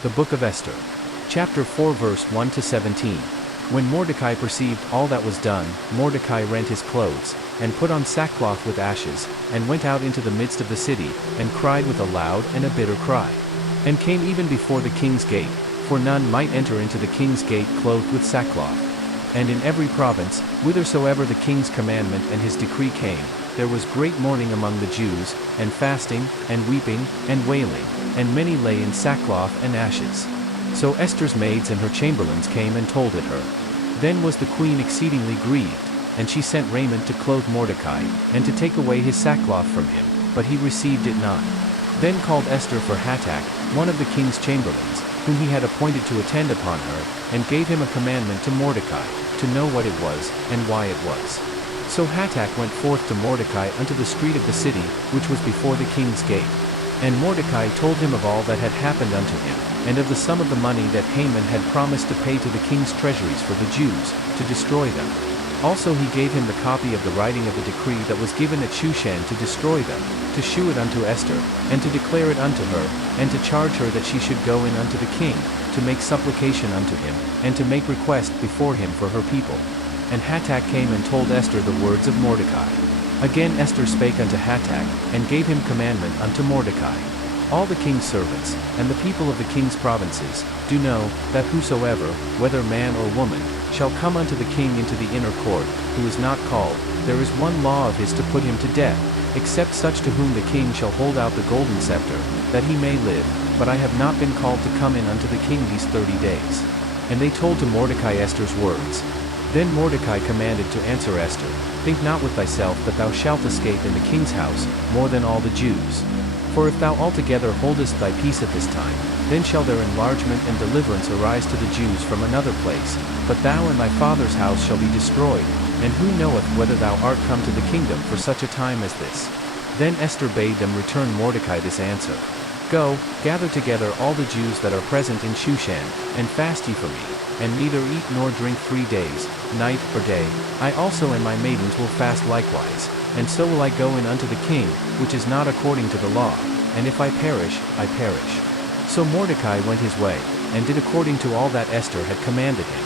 The Book of Esther. Chapter 4 verse 1 to 17. When Mordecai perceived all that was done, Mordecai rent his clothes, and put on sackcloth with ashes, and went out into the midst of the city, and cried with a loud and a bitter cry. And came even before the king's gate, for none might enter into the king's gate clothed with sackcloth. And in every province, whithersoever the king's commandment and his decree came, there was great mourning among the Jews, and fasting, and weeping, and wailing, and many lay in sackcloth and ashes. So Esther's maids and her chamberlains came and told it her. Then was the queen exceedingly grieved, and she sent raiment to clothe Mordecai, and to take away his sackcloth from him, but he received it not. Then called Esther for Hatach, one of the king's chamberlains, whom he had appointed to attend upon her, and gave him a commandment to Mordecai, to know what it was, and why it was. So Hatach went forth to Mordecai unto the street of the city, which was before the king's gate. And Mordecai told him of all that had happened unto him, and of the sum of the money that Haman had promised to pay to the king's treasuries for the Jews, to destroy them. Also he gave him the copy of the writing of the decree that was given at Shushan to destroy them, to shew it unto Esther, and to declare it unto her, and to charge her that she should go in unto the king, to make supplication unto him, and to make request before him for her people. And Hatach came and told Esther the words of Mordecai. Again Esther spake unto Hatach, and gave him commandment unto Mordecai. All the king's servants, and the people of the king's provinces, do know, that whosoever, whether man or woman, shall come unto the king into the inner court, who is not called, there is one law of his to put him to death, except such to whom the king shall hold out the golden scepter, that he may live, but I have not been called to come in unto the king these 30 days. And they told to Mordecai Esther's words. Then Mordecai commanded to answer Esther, Think not with thyself that thou shalt escape in the king's house, more than all the Jews. For if thou altogether holdest thy peace at this time, then shall their enlargement and deliverance arise to the Jews from another place, but thou and thy father's house shall be destroyed, and who knoweth whether thou art come to the kingdom for such a time as this? Then Esther bade them return Mordecai this answer. Go, gather together all the Jews that are present in Shushan, and fast ye for me, and neither eat nor drink 3 days, night or day. I also and my maidens will fast likewise, and so will I go in unto the king, which is not according to the law, and if I perish, I perish. So Mordecai went his way, and did according to all that Esther had commanded him.